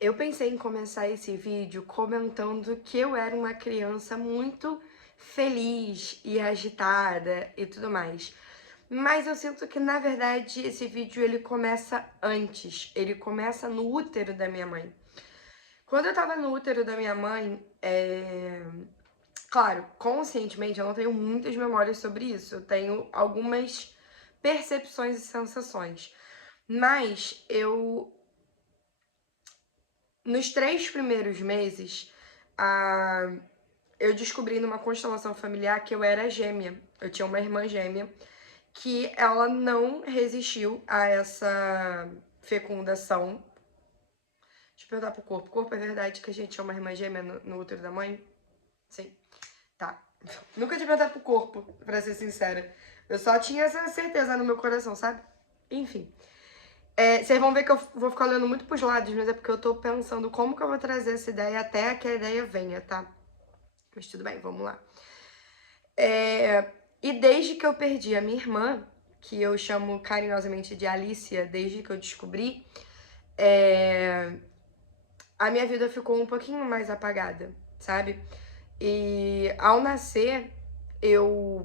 Eu pensei em começar esse vídeo comentando que eu era uma criança muito feliz e agitada e tudo mais. Mas eu sinto que, na verdade, esse vídeo ele começa antes. Ele começa no útero da minha mãe. Quando eu tava no útero da minha mãe, claro, conscientemente eu não tenho muitas memórias sobre isso. Eu tenho algumas percepções e sensações. Mas nos 3 primeiros meses, eu descobri numa constelação familiar que eu era gêmea. Eu tinha uma irmã gêmea que ela não resistiu a essa fecundação. Deixa eu perguntar pro corpo. Corpo, é verdade que a gente tinha uma irmã gêmea no útero da mãe? Sim. Tá. Nunca tinha perguntado pro corpo, pra ser sincera. Eu só tinha essa certeza no meu coração, sabe? Enfim. Vocês vão ver que eu vou ficar olhando muito pros lados, mas é porque eu tô pensando como que eu vou trazer essa ideia até que a ideia venha, tá? Mas tudo bem, vamos lá. E desde que eu perdi a minha irmã, que eu chamo carinhosamente de Alicia, desde que eu descobri, a minha vida ficou um pouquinho mais apagada, sabe? E ao nascer,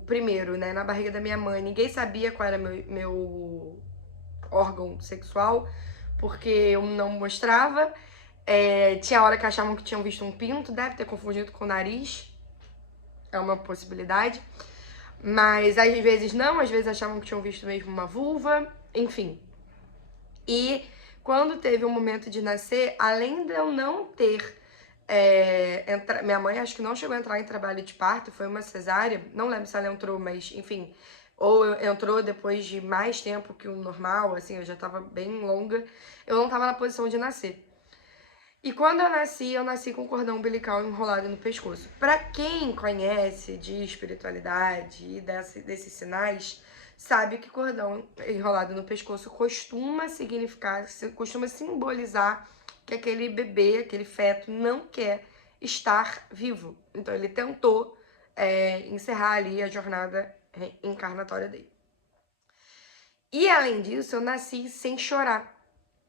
primeiro, né, na barriga da minha mãe, ninguém sabia qual era meu órgão sexual, porque eu não mostrava. Tinha hora que achavam que tinham visto um pinto, deve ter confundido com o nariz, é uma possibilidade. Mas às vezes não, às vezes achavam que tinham visto mesmo uma vulva, enfim. E quando teve o momento de nascer, além de eu não ter. Minha mãe acho que não chegou a entrar em trabalho de parto, foi uma cesárea, não lembro se ela entrou, mas enfim. Ou entrou depois de mais tempo que o normal, assim, eu já tava bem longa. Eu não tava na posição de nascer. E quando eu nasci com o cordão umbilical enrolado no pescoço. Para quem conhece de espiritualidade e desses sinais, sabe que cordão enrolado no pescoço costuma significar, costuma simbolizar que aquele bebê, aquele feto, não quer estar vivo. Então ele tentou encerrar ali a jornada encarnatória dele. E além disso, eu nasci sem chorar.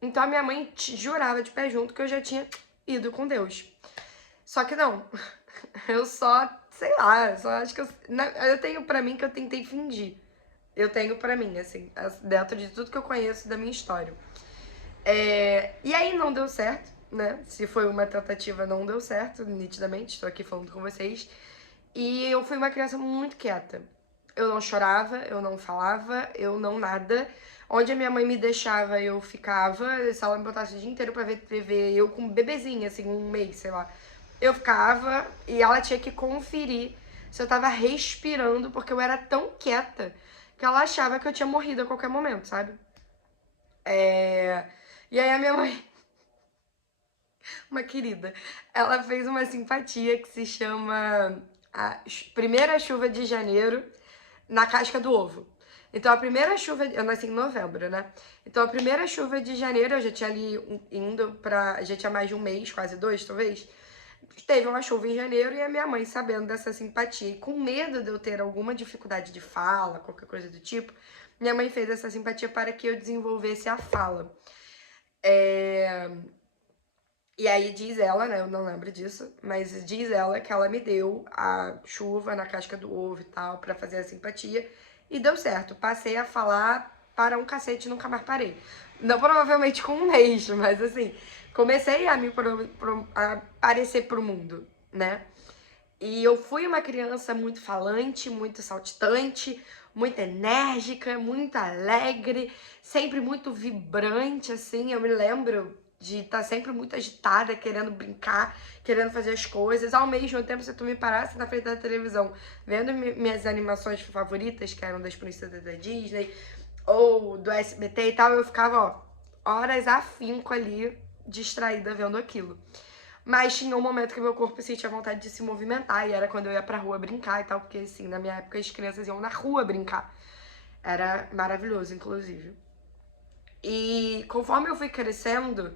Então a minha mãe jurava de pé junto que eu já tinha ido com Deus. Só que não. Eu só, sei lá, só acho que eu tenho pra mim que eu tentei fingir. Eu tenho pra mim, assim, dentro de tudo que eu conheço da minha história. E aí não deu certo, né? Se foi uma tentativa, não deu certo, nitidamente. Estou aqui falando com vocês. E eu fui uma criança muito quieta. Eu não chorava, eu não falava, eu não nada. Onde a minha mãe me deixava, eu ficava. Se ela me botasse o dia inteiro pra ver TV, eu com um bebezinho, assim, um mês, sei lá. Eu ficava e ela tinha que conferir se eu tava respirando, porque eu era tão quieta que ela achava que eu tinha morrido a qualquer momento, sabe? E aí a minha mãe, uma querida, ela fez uma simpatia que se chama a primeira chuva de janeiro na casca do ovo. Então a primeira chuva, eu nasci em novembro, né? Então a primeira chuva de janeiro, eu já tinha ali indo pra, já tinha mais de um mês, quase 2, talvez. Teve uma chuva em janeiro e a minha mãe, sabendo dessa simpatia e com medo de eu ter alguma dificuldade de fala, qualquer coisa do tipo, minha mãe fez essa simpatia para que eu desenvolvesse a fala. E aí diz ela, né, eu não lembro disso, mas diz ela que ela me deu a chuva na casca do ovo e tal, pra fazer a simpatia, e deu certo. Passei a falar para um cacete e nunca mais parei. Não provavelmente com um mês, mas assim, comecei a a aparecer pro mundo, né? E eu fui uma criança muito falante, muito saltitante, muito enérgica, muito alegre, sempre muito vibrante, assim. Eu me lembro de estar sempre muito agitada, querendo brincar, querendo fazer as coisas. Ao mesmo tempo, se tu me parasse na frente da televisão, vendo minhas animações favoritas, que eram das princesas da Disney, ou do SBT e tal, eu ficava, ó, horas afinco ali, distraída vendo aquilo. Mas tinha um momento que meu corpo sentia vontade de se movimentar, e era quando eu ia pra rua brincar e tal, porque assim, na minha época as crianças iam na rua brincar. Era maravilhoso, inclusive. E conforme eu fui crescendo,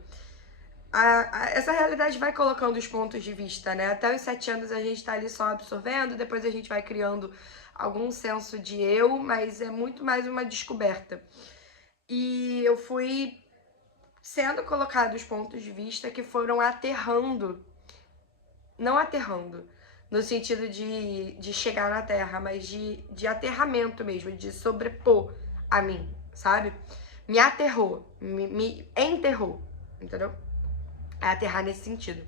essa realidade vai colocando os pontos de vista, né? Até os 7 anos a gente tá ali só absorvendo, depois a gente vai criando algum senso de eu, mas é muito mais uma descoberta. E eu fui sendo colocados pontos de vista que foram aterrando, não aterrando, no sentido de chegar na Terra, mas de aterramento mesmo, de sobrepor a mim, sabe? Me aterrou, me enterrou, entendeu? É aterrar nesse sentido.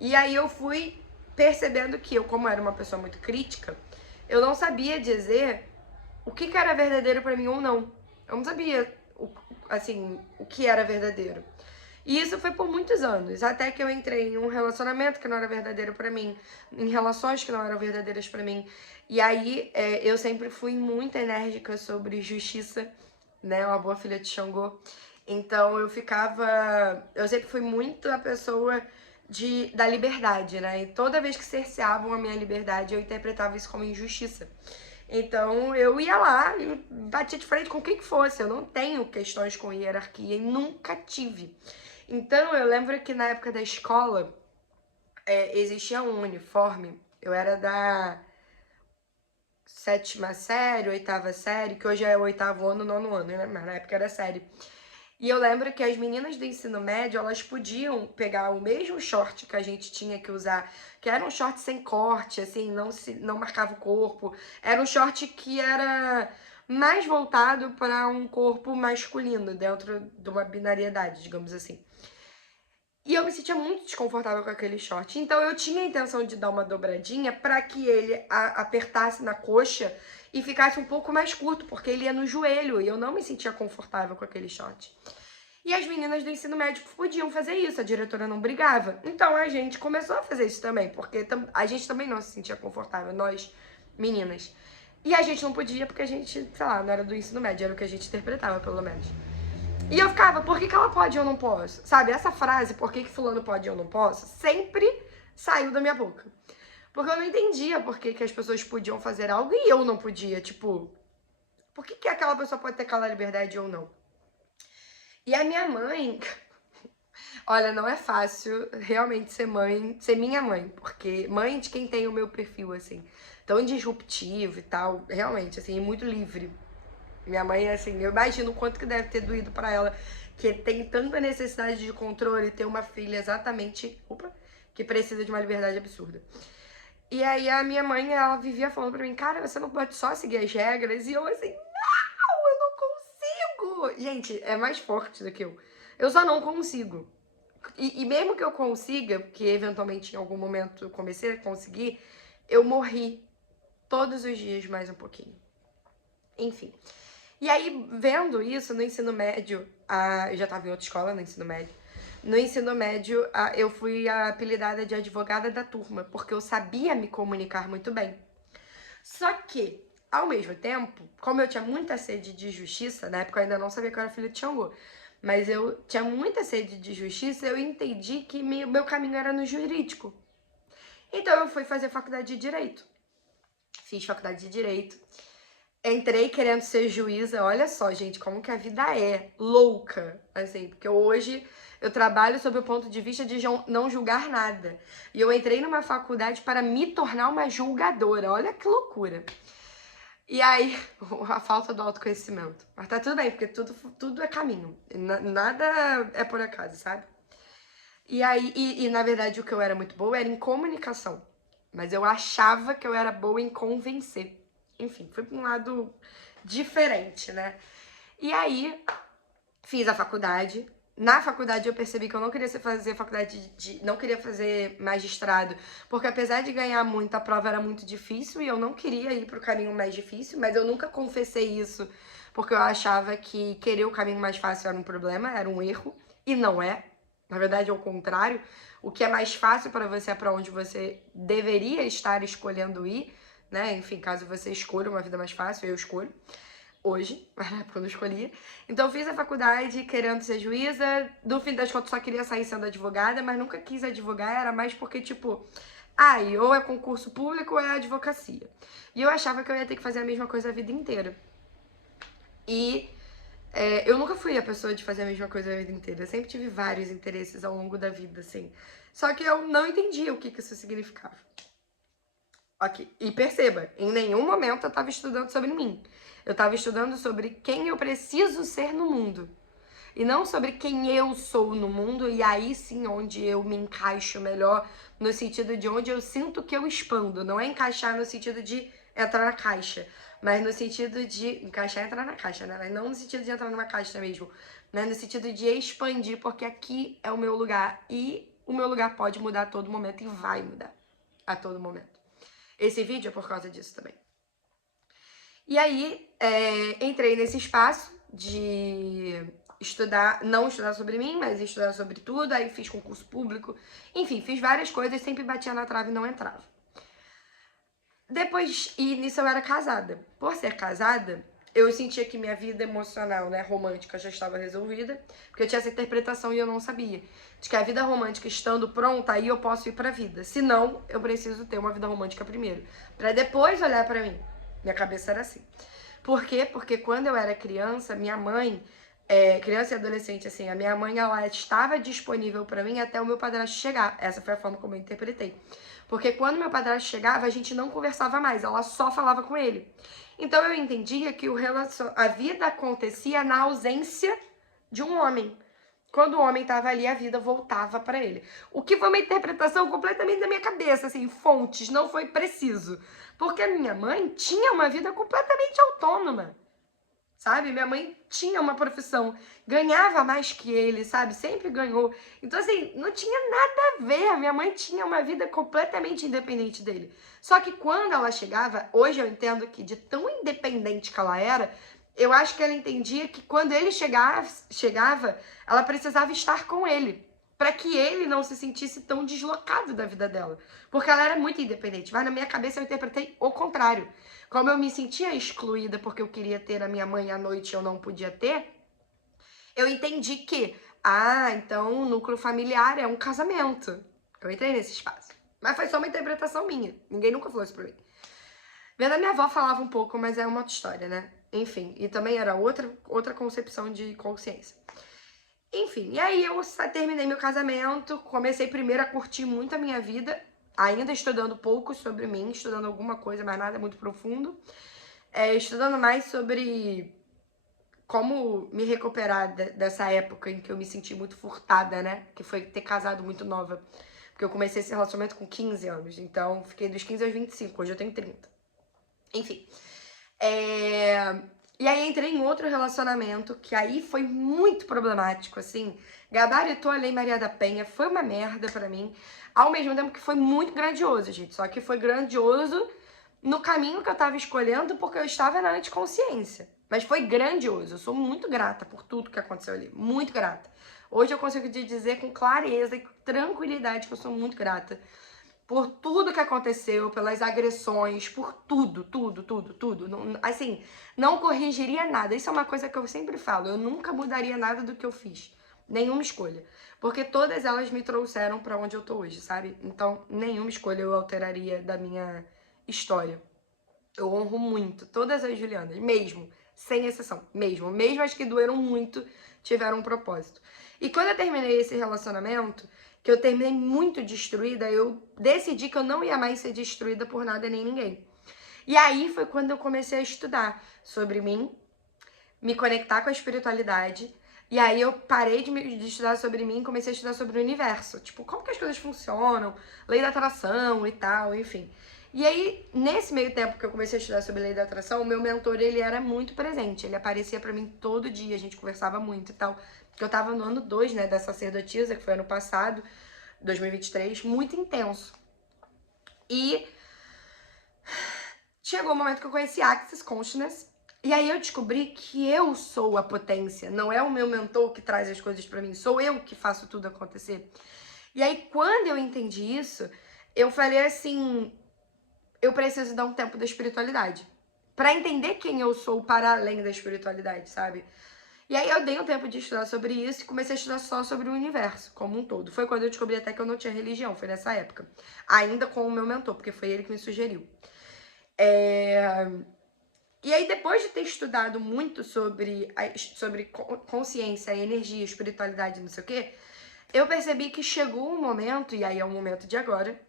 E aí eu fui percebendo que eu, como era uma pessoa muito crítica, eu não sabia dizer o que era verdadeiro pra mim ou não. Eu não sabia, assim, o que era verdadeiro. E isso foi por muitos anos, até que eu entrei em um relacionamento que não era verdadeiro pra mim, em relações que não eram verdadeiras pra mim. E aí eu sempre fui muito enérgica sobre justiça, né? Uma boa filha de Xangô. Então eu sempre fui muito a pessoa da liberdade, né? E toda vez que cerceavam a minha liberdade, eu interpretava isso como injustiça. Então eu ia lá e batia de frente com quem que fosse. Eu não tenho questões com hierarquia e nunca tive. Então eu lembro que na época da escola existia um uniforme. Eu era da 7ª série, 8ª série, que hoje é o 8º ano, 9º ano, né? Mas na época era série. E eu lembro que as meninas do ensino médio, elas podiam pegar o mesmo short que a gente tinha que usar, que era um short sem corte, assim, não marcava o corpo. Era um short que era mais voltado para um corpo masculino, dentro de uma binariedade, digamos assim. E eu me sentia muito desconfortável com aquele short. Então eu tinha a intenção de dar uma dobradinha para que ele apertasse na coxa e ficasse um pouco mais curto, porque ele ia no joelho e eu não me sentia confortável com aquele short. E as meninas do ensino médio podiam fazer isso, a diretora não brigava. Então a gente começou a fazer isso também, porque a gente também não se sentia confortável, nós, meninas. E a gente não podia porque a gente, sei lá, não era do ensino médio, era o que a gente interpretava, pelo menos. E eu ficava, por que ela pode e eu não posso? Sabe, essa frase, por que fulano pode e eu não posso, sempre saiu da minha boca. Porque eu não entendia por que as pessoas podiam fazer algo e eu não podia. Tipo, por que aquela pessoa pode ter aquela liberdade e eu não? E a minha mãe... Olha, não é fácil realmente ser mãe, ser minha mãe. Porque mãe de quem tem o meu perfil, assim, tão disruptivo e tal, realmente, assim, muito livre. Minha mãe, assim, eu imagino o quanto que deve ter doído pra ela, que tem tanta necessidade de controle, ter uma filha exatamente, que precisa de uma liberdade absurda. E aí a minha mãe, ela vivia falando pra mim, cara, você não pode só seguir as regras. E eu assim, não, eu não consigo. Gente, é mais forte do que eu. Eu só não consigo. E mesmo que eu consiga, porque eventualmente em algum momento eu comecei a conseguir, eu morri todos os dias mais um pouquinho. Enfim. E aí, vendo isso no ensino médio, eu já estava em outra escola no ensino médio. No ensino médio, eu fui apelidada de advogada da turma, porque eu sabia me comunicar muito bem. Só que, ao mesmo tempo, como eu tinha muita sede de justiça, na época eu ainda não sabia que eu era filha de Xangô, mas eu tinha muita sede de justiça, eu entendi que meu caminho era no jurídico. Então eu fui fazer faculdade de Direito. Fiz faculdade de Direito. Entrei querendo ser juíza, olha só, gente, como que a vida é louca, assim, porque hoje eu trabalho sob o ponto de vista de não julgar nada. E eu entrei numa faculdade para me tornar uma julgadora, olha que loucura. E aí, a falta do autoconhecimento. Mas tá tudo bem, porque tudo é caminho, nada é por acaso, sabe? E aí, na verdade, o que eu era muito boa era em comunicação, mas eu achava que eu era boa em convencer. Enfim, foi pra um lado diferente, né? E aí, fiz a faculdade. Na faculdade eu percebi que eu não queria fazer faculdade não queria fazer magistrado, porque apesar de ganhar muito, a prova era muito difícil e eu não queria ir pro caminho mais difícil, mas eu nunca confessei isso, porque eu achava que querer o caminho mais fácil era um problema, era um erro, e não é. Na verdade, é o contrário. O que é mais fácil para você é para onde você deveria estar escolhendo ir, né? Enfim, caso você escolha uma vida mais fácil, eu escolho. Hoje, mas na época eu não escolhia. Então eu fiz a faculdade querendo ser juíza. No fim das contas, só queria sair sendo advogada, mas nunca quis advogar. Era mais porque, tipo, ou é concurso público ou é advocacia. E eu achava que eu ia ter que fazer a mesma coisa a vida inteira. E eu nunca fui a pessoa de fazer a mesma coisa a vida inteira. Eu sempre tive vários interesses ao longo da vida, assim. Só que eu não entendia o que isso significava. Ok. E perceba, em nenhum momento eu estava estudando sobre mim. Eu estava estudando sobre quem eu preciso ser no mundo. E não sobre quem eu sou no mundo, e aí sim onde eu me encaixo melhor, no sentido de onde eu sinto que eu expando. Não é encaixar no sentido de entrar na caixa, mas no sentido de encaixar e entrar na caixa, né? Mas não no sentido de entrar numa caixa mesmo, né? No sentido de expandir, porque aqui é o meu lugar e o meu lugar pode mudar a todo momento e vai mudar a todo momento. Esse vídeo é por causa disso também. E aí, entrei nesse espaço de estudar, não estudar sobre mim, mas estudar sobre tudo. Aí fiz concurso público, enfim, fiz várias coisas, sempre batia na trave e não entrava. Depois, e nisso eu era casada. Por ser casada, eu sentia que minha vida emocional, né, romântica, já estava resolvida, porque eu tinha essa interpretação e eu não sabia. De que a vida romântica estando pronta, aí eu posso ir pra vida. Se não, eu preciso ter uma vida romântica primeiro, pra depois olhar pra mim. Minha cabeça era assim. Por quê? Porque quando eu era criança, minha mãe, criança e adolescente, assim, a minha mãe, ela estava disponível pra mim até o meu padrasto chegar. Essa foi a forma como eu interpretei. Porque quando meu padrasto chegava, a gente não conversava mais, ela só falava com ele. Então eu entendia que a vida acontecia na ausência de um homem. Quando o homem estava ali, a vida voltava para ele. O que foi uma interpretação completamente da minha cabeça, assim, fontes, não foi preciso. Porque a minha mãe tinha uma vida completamente autônoma, sabe? Minha mãe tinha uma profissão, ganhava mais que ele, sabe? Sempre ganhou. Então, assim, não tinha nada a ver. Minha mãe tinha uma vida completamente independente dele. Só que quando ela chegava, hoje eu entendo que de tão independente que ela era, eu acho que ela entendia que quando ele chegava, ela precisava estar com ele, para que ele não se sentisse tão deslocado da vida dela, porque ela era muito independente. Mas na minha cabeça eu interpretei o contrário. Como eu me sentia excluída porque eu queria ter a minha mãe à noite e eu não podia ter, eu entendi que, então o núcleo familiar é um casamento. Eu entrei nesse espaço. Mas foi só uma interpretação minha. Ninguém nunca falou isso pra mim. Vendo a minha avó falava um pouco, mas é uma outra história, né? Enfim, e também era outra concepção de consciência. Enfim, e aí eu terminei meu casamento, comecei primeiro a curtir muito a minha vida, ainda estudando pouco sobre mim, estudando alguma coisa, mas nada muito profundo. Estudando mais sobre como me recuperar dessa época em que eu me senti muito furtada, né? Que foi ter casado muito nova. Porque eu comecei esse relacionamento com 15 anos, então fiquei dos 15 aos 25, hoje eu tenho 30. Enfim. E aí entrei em outro relacionamento que aí foi muito problemático, assim. Gabaritou a Lei Maria da Penha, foi uma merda pra mim. Ao mesmo tempo que foi muito grandioso, gente. Só que foi grandioso no caminho que eu tava escolhendo porque eu estava na anticonsciência. Mas foi grandioso. Eu sou muito grata por tudo que aconteceu ali. Muito grata. Hoje eu consigo te dizer com clareza e tranquilidade que eu sou muito grata por tudo que aconteceu, pelas agressões, por tudo, tudo. Não, assim, não corrigiria nada. Isso é uma coisa que eu sempre falo. Eu nunca mudaria nada do que eu fiz. Nenhuma escolha. Porque todas elas me trouxeram pra onde eu tô hoje, sabe? Então, nenhuma escolha eu alteraria da minha história. Eu honro muito todas as Julianas, mesmo. Sem exceção, mesmo. Mesmo as que doeram muito, tiveram um propósito. E quando eu terminei esse relacionamento, que eu terminei muito destruída, eu decidi que eu não ia mais ser destruída por nada nem ninguém. E aí foi quando eu comecei a estudar sobre mim, me conectar com a espiritualidade. E aí eu parei de estudar sobre mim e comecei a estudar sobre o universo. Tipo, como que as coisas funcionam, lei da atração e tal, enfim. E aí, nesse meio tempo que eu comecei a estudar sobre lei da atração, o meu mentor, ele era muito presente. Ele aparecia pra mim todo dia, a gente conversava muito e tal. Porque eu tava no ano 2, né, da sacerdotisa, que foi ano passado, 2023, muito intenso. E chegou o momento que eu conheci Access Consciousness. E aí eu descobri que eu sou a potência, não é o meu mentor que traz as coisas pra mim, sou eu que faço tudo acontecer. E aí quando eu entendi isso, eu falei assim, eu preciso dar um tempo da espiritualidade. Pra entender quem eu sou para além da espiritualidade, sabe? E aí eu dei um tempo de estudar sobre isso e comecei a estudar só sobre o universo como um todo. Foi quando eu descobri até que eu não tinha religião, foi nessa época. Ainda com o meu mentor, porque foi ele que me sugeriu. E aí, depois de ter estudado muito sobre consciência, energia, espiritualidade, não sei o quê, eu percebi que chegou um momento, e aí é o momento de agora,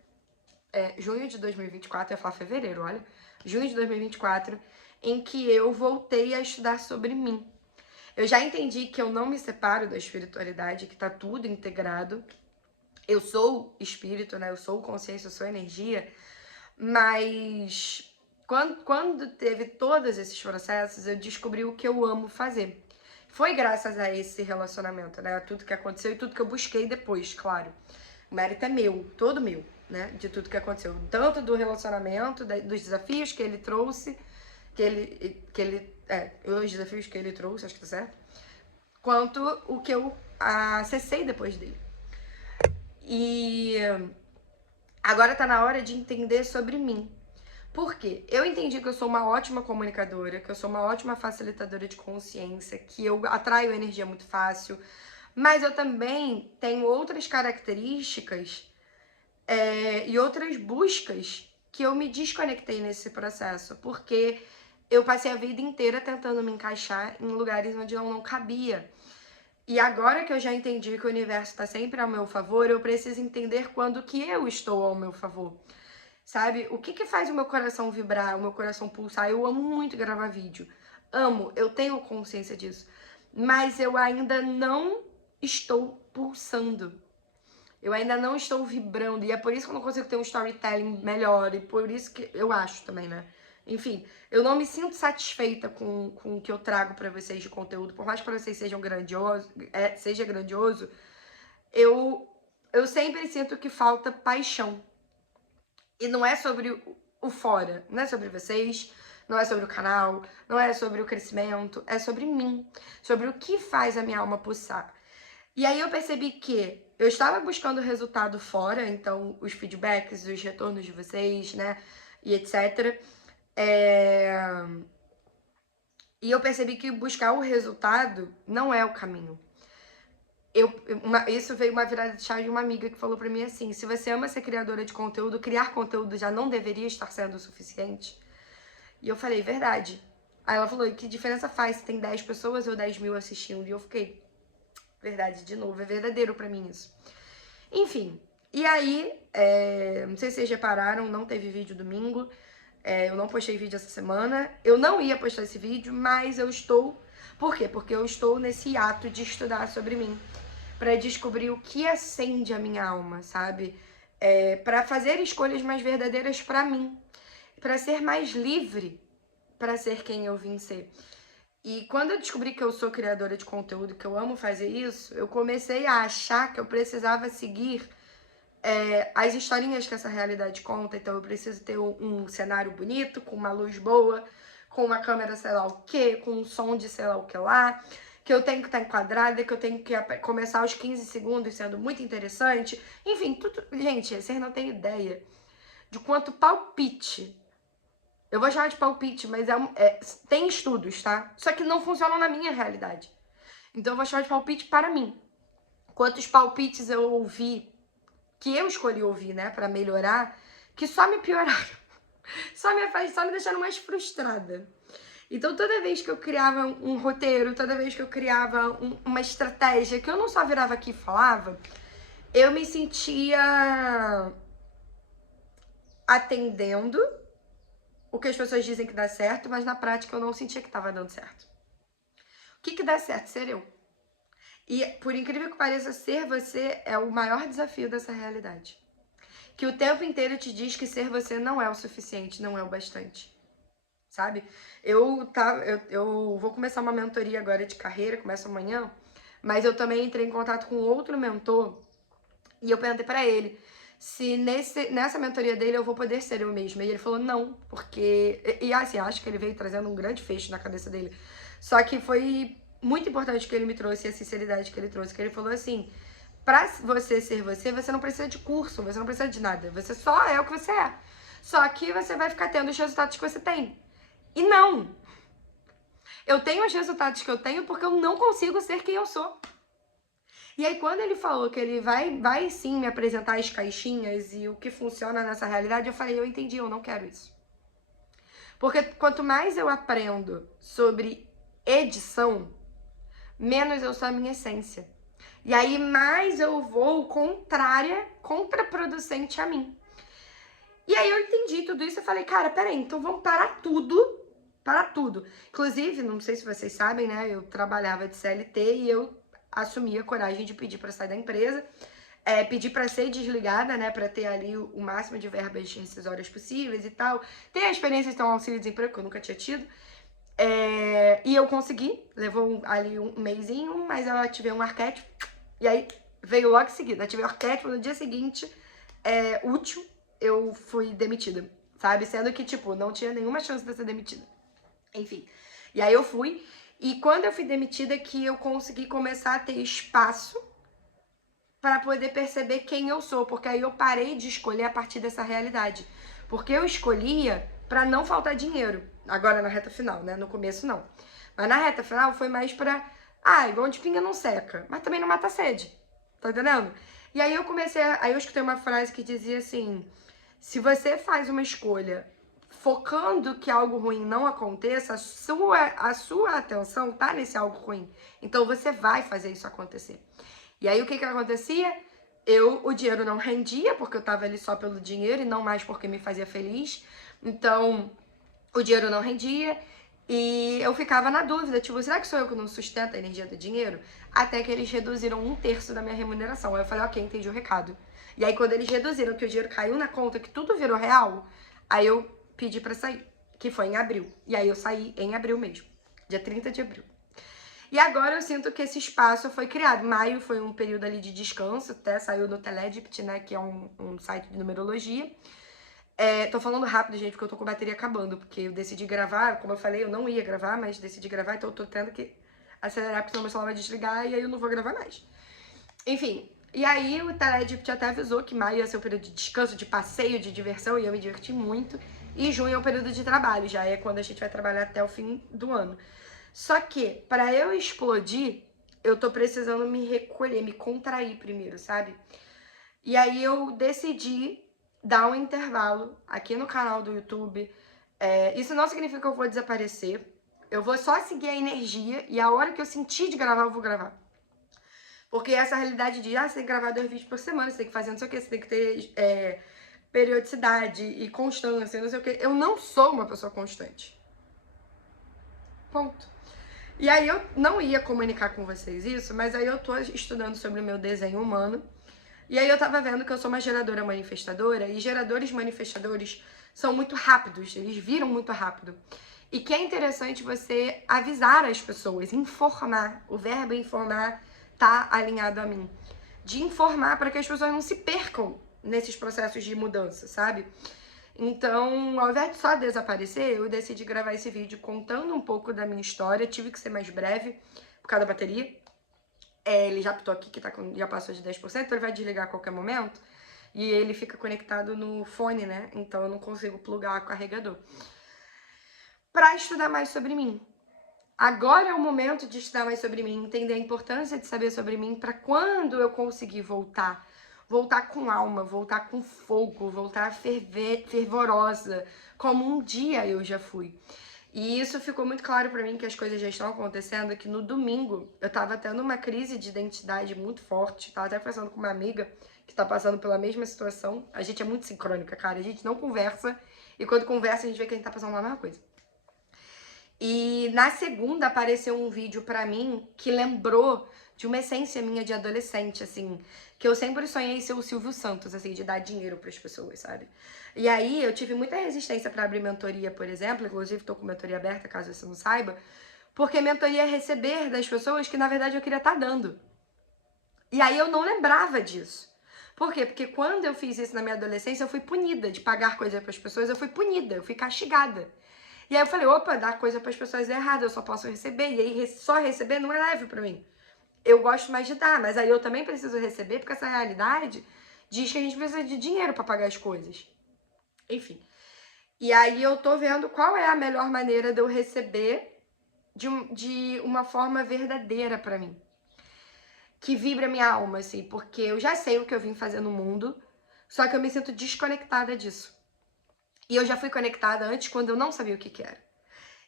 junho de 2024, eu ia falar fevereiro, olha. Junho de 2024, em que eu voltei a estudar sobre mim. Eu já entendi que eu não me separo da espiritualidade, que tá tudo integrado. Eu sou espírito, né? Eu sou consciência, eu sou energia. Mas quando teve todos esses processos, eu descobri o que eu amo fazer. Foi graças a esse relacionamento, né? Tudo que aconteceu e tudo que eu busquei depois, claro. O mérito é meu, todo meu, né? De tudo que aconteceu. Tanto do relacionamento, dos desafios que ele trouxe, os desafios que ele trouxe, acho que tá certo, quanto o que eu acessei depois dele. E agora tá na hora de entender sobre mim. Por quê? Eu entendi que eu sou uma ótima comunicadora, que eu sou uma ótima facilitadora de consciência, que eu atraio energia muito fácil, mas eu também tenho outras características e outras buscas que eu me desconectei nesse processo, porque eu passei a vida inteira tentando me encaixar em lugares onde eu não cabia. E agora que eu já entendi que o universo está sempre ao meu favor, eu preciso entender quando que eu estou ao meu favor. Sabe? O que faz o meu coração vibrar, o meu coração pulsar? Eu amo muito gravar vídeo. Amo, eu tenho consciência disso. Mas eu ainda não estou pulsando. Eu ainda não estou vibrando. E é por isso que eu não consigo ter um storytelling melhor. E por isso que eu acho também, né? Enfim, eu não me sinto satisfeita com o que eu trago pra vocês de conteúdo. Por mais que pra vocês seja grandioso, eu sempre sinto que falta paixão. E não é sobre o fora, não é sobre vocês, não é sobre o canal, não é sobre o crescimento, é sobre mim, sobre o que faz a minha alma pulsar. E aí eu percebi que eu estava buscando resultado fora, então os feedbacks, os retornos de vocês, né, e etc. E eu percebi que buscar o resultado não é o caminho. Isso veio uma virada de chave de uma amiga que falou pra mim assim: se você ama ser criadora de conteúdo, criar conteúdo já não deveria estar sendo o suficiente? E eu falei, verdade. Aí ela falou, e que diferença faz se tem 10 pessoas ou 10 mil assistindo? E eu fiquei, verdade, de novo, é verdadeiro pra mim isso. Enfim, e aí, não sei se vocês repararam, não teve vídeo domingo. Eu não postei vídeo essa semana. Eu não ia postar esse vídeo, mas eu estou... Por quê? Porque eu estou nesse ato de estudar sobre mim, pra descobrir o que acende a minha alma, sabe? Pra fazer escolhas mais verdadeiras pra mim, pra ser mais livre, pra ser quem eu vim ser. E quando eu descobri que eu sou criadora de conteúdo, que eu amo fazer isso, eu comecei a achar que eu precisava seguir as historinhas que essa realidade conta. Então eu preciso ter um cenário bonito, com uma luz boa, com uma câmera sei lá o que, com um som de sei lá o que lá, que eu tenho que estar enquadrada, que eu tenho que começar aos 15 segundos sendo muito interessante. Enfim, tudo... Gente, vocês não têm ideia de quanto palpite. Eu vou chamar de palpite, mas tem estudos, tá? Só que não funcionam na minha realidade. Então eu vou chamar de palpite para mim. Quantos palpites eu ouvi, que eu escolhi ouvir, né, pra melhorar, que só me pioraram. Só me deixaram mais frustrada. Então toda vez que eu criava um roteiro, toda vez que eu criava uma estratégia, que eu não só virava aqui e falava, eu me sentia atendendo o que as pessoas dizem que dá certo, mas na prática eu não sentia que tava dando certo. O que dá certo? Ser eu. E por incrível que pareça, ser você é o maior desafio dessa realidade. Que o tempo inteiro te diz que ser você não é o suficiente, não é o bastante. Sabe? Eu vou começar uma mentoria agora de carreira, começa amanhã, mas eu também entrei em contato com outro mentor e eu perguntei pra ele se nessa mentoria dele eu vou poder ser eu mesma. E ele falou não, porque... E assim, acho que ele veio trazendo um grande fecho na cabeça dele. Só que foi muito importante que ele me trouxe, a sinceridade que ele trouxe, que ele falou assim: pra você ser você, você não precisa de curso, você não precisa de nada. Você só é o que você é. Só que você vai ficar tendo os resultados que você tem. E não! Eu tenho os resultados que eu tenho porque eu não consigo ser quem eu sou. E aí, quando ele falou que ele vai sim me apresentar as caixinhas e o que funciona nessa realidade, eu falei, eu entendi, eu não quero isso. Porque quanto mais eu aprendo sobre edição, menos eu sou a minha essência. E aí, mais eu vou contraproducente a mim. E aí eu entendi tudo isso e falei, cara, peraí, então vamos parar tudo. Parar tudo. Inclusive, não sei se vocês sabem, né? Eu trabalhava de CLT e eu assumi a coragem de pedir para sair da empresa. Pedir para ser desligada, né? Para ter ali o máximo de verbas rescisórias possíveis e tal. Ter a experiência de ter um auxílio-desemprego, que eu nunca tinha tido. E eu consegui, levou ali um mesinho, mas eu ativei um arquétipo. E aí veio logo em seguida, ativei o arquétipo, no dia seguinte, útil, eu fui demitida, sabe? Sendo que, tipo, não tinha nenhuma chance de ser demitida. Enfim, e aí eu fui, e quando eu fui demitida que eu consegui começar a ter espaço para poder perceber quem eu sou, porque aí eu parei de escolher a partir dessa realidade. Porque eu escolhia para não faltar dinheiro, agora na reta final, né? No começo não. Mas na reta final foi mais pra, igual de pinga não seca, mas também não mata a sede. Tá entendendo? E aí aí eu escutei uma frase que dizia assim: se você faz uma escolha focando que algo ruim não aconteça, a sua atenção tá nesse algo ruim. Então você vai fazer isso acontecer. E aí o que acontecia? O dinheiro não rendia, porque eu tava ali só pelo dinheiro e não mais porque me fazia feliz. Então, o dinheiro não rendia e eu ficava na dúvida, tipo, será que sou eu que não sustento a energia do dinheiro? Até que eles reduziram 1/3 da minha remuneração. Aí eu falei, ok, entendi o recado. E aí quando eles reduziram, que o dinheiro caiu na conta, que tudo virou real, aí eu pedi pra sair, que foi em abril. E aí eu saí em abril mesmo, dia 30 de abril. E agora eu sinto que esse espaço foi criado. Maio foi um período ali de descanso, até saiu no Teledipt, né, que é um site de numerologia. Tô falando rápido, gente, porque eu tô com a bateria acabando, porque eu decidi gravar, como eu falei, eu não ia gravar, mas decidi gravar, então eu tô tendo que acelerar, porque senão meu celular vai desligar e aí eu não vou gravar mais. Enfim, e aí o Teledipt até avisou que maio ia ser um período de descanso, de passeio, de diversão, e eu me diverti muito. E junho é um período de trabalho, já é quando a gente vai trabalhar até o fim do ano. Só que, para eu explodir, eu tô precisando me recolher, me contrair primeiro, sabe? E aí eu decidi dar um intervalo aqui no canal do YouTube. Isso não significa que eu vou desaparecer. Eu vou só seguir a energia e a hora que eu sentir de gravar, eu vou gravar. Porque essa realidade de, você tem que gravar 2 vídeos por semana, você tem que fazer não sei o que, você tem que ter periodicidade e constância, não sei o que. Eu não sou uma pessoa constante. Ponto. E aí eu não ia comunicar com vocês isso, mas aí eu tô estudando sobre o meu desenho humano. E aí eu tava vendo que eu sou uma geradora manifestadora, e geradores manifestadores são muito rápidos, eles viram muito rápido. E que é interessante você avisar as pessoas, informar. O verbo informar tá alinhado a mim. De informar para que as pessoas não se percam nesses processos de mudança, sabe? Então, ao invés de só desaparecer, eu decidi gravar esse vídeo contando um pouco da minha história. Tive que ser mais breve por causa da bateria. Ele já apitou aqui que já passou de 10%, então ele vai desligar a qualquer momento. E ele fica conectado no fone, né? Então eu não consigo plugar o carregador. Para estudar mais sobre mim. Agora é o momento de estudar mais sobre mim, entender a importância de saber sobre mim para quando eu conseguir voltar com alma, voltar com fogo, voltar fervorosa, como um dia eu já fui. E isso ficou muito claro para mim, que as coisas já estão acontecendo, que no domingo eu tava tendo uma crise de identidade muito forte, tava até conversando com uma amiga que tá passando pela mesma situação. A gente é muito sincrônica, cara, a gente não conversa, e quando conversa a gente vê que a gente tá passando pela mesma coisa. E na segunda apareceu um vídeo pra mim que lembrou de uma essência minha de adolescente, assim, que eu sempre sonhei ser o Silvio Santos, assim, de dar dinheiro pras pessoas, sabe? E aí eu tive muita resistência pra abrir mentoria, por exemplo, inclusive tô com mentoria aberta, caso você não saiba, porque mentoria é receber das pessoas que na verdade eu queria estar dando. E aí eu não lembrava disso. Por quê? Porque quando eu fiz isso na minha adolescência, eu fui punida de pagar coisa pras pessoas, eu fui punida, eu fui castigada. E aí eu falei, opa, dar coisa para as pessoas é errado, eu só posso receber. E aí só receber não é leve para mim. Eu gosto mais de dar, mas aí eu também preciso receber, porque essa realidade diz que a gente precisa de dinheiro para pagar as coisas. Enfim. E aí eu tô vendo qual é a melhor maneira de eu receber de uma forma verdadeira para mim. Que vibra minha alma, assim, porque eu já sei o que eu vim fazer no mundo, só que eu me sinto desconectada disso. E eu já fui conectada antes quando eu não sabia o que era.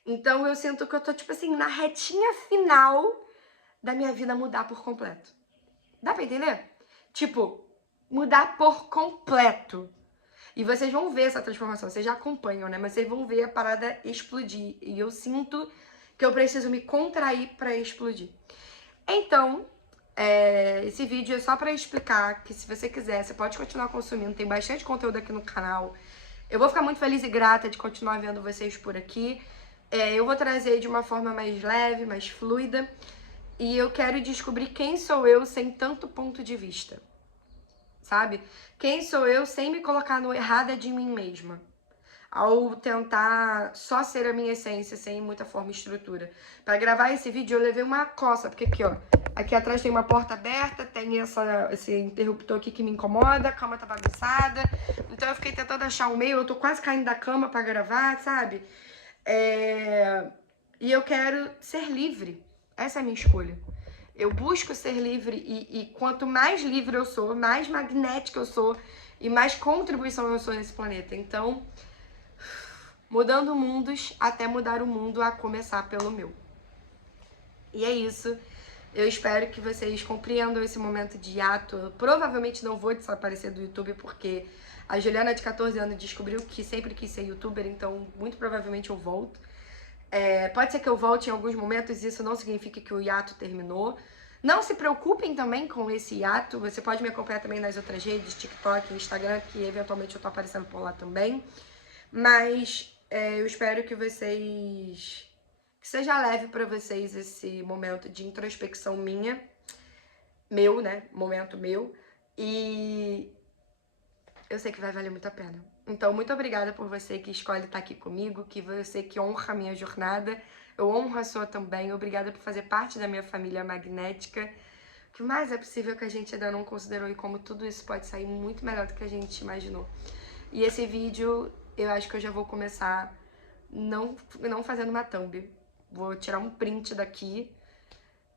Então eu sinto que eu tô, tipo assim, na retinha final da minha vida mudar por completo. Dá pra entender? Tipo, mudar por completo. E vocês vão ver essa transformação, vocês já acompanham, né? Mas vocês vão ver a parada explodir. E eu sinto que eu preciso me contrair pra explodir. Então, esse vídeo é só pra explicar que se você quiser, você pode continuar consumindo. Tem bastante conteúdo aqui no canal. Eu vou ficar muito feliz e grata de continuar vendo vocês por aqui. Eu vou trazer de uma forma mais leve, mais fluida. E eu quero descobrir quem sou eu sem tanto ponto de vista. Sabe? Quem sou eu sem me colocar no errada de mim mesma. Ao tentar só ser a minha essência, sem muita forma e estrutura. Pra gravar esse vídeo eu levei uma coça, porque aqui, ó, aqui atrás tem uma porta aberta, tem esse interruptor aqui que me incomoda, a cama tá bagunçada, então eu fiquei tentando achar um meio, eu tô quase caindo da cama pra gravar, sabe? E eu quero ser livre, essa é a minha escolha. Eu busco ser livre e quanto mais livre eu sou, mais magnética eu sou e mais contribuição eu sou nesse planeta. Então, mudando mundos até mudar o mundo, a começar pelo meu. E é isso. Eu espero que vocês compreendam esse momento de hiato. Eu provavelmente não vou desaparecer do YouTube porque a Juliana de 14 anos descobriu que sempre quis ser youtuber, então muito provavelmente eu volto. Pode ser que eu volte em alguns momentos, isso não significa que o hiato terminou. Não se preocupem também com esse hiato, você pode me acompanhar também nas outras redes, TikTok, Instagram, que eventualmente eu tô aparecendo por lá também. Mas eu espero que vocês... que seja leve pra vocês esse momento de introspecção minha, meu, né? Momento meu. E eu sei que vai valer muito a pena. Então, muito obrigada por você que escolhe estar aqui comigo, que você que honra a minha jornada. Eu honro a sua também. Obrigada por fazer parte da minha família magnética. O que mais é possível que a gente ainda não considerou e como tudo isso pode sair muito melhor do que a gente imaginou. E esse vídeo, eu acho que eu já vou começar não fazendo uma thumb. Vou tirar um print daqui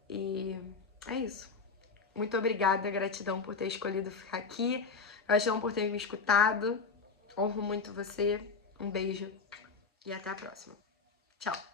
e é isso. Muito obrigada, gratidão por ter escolhido ficar aqui. Gratidão por ter me escutado. Honro muito você. Um beijo e até a próxima. Tchau.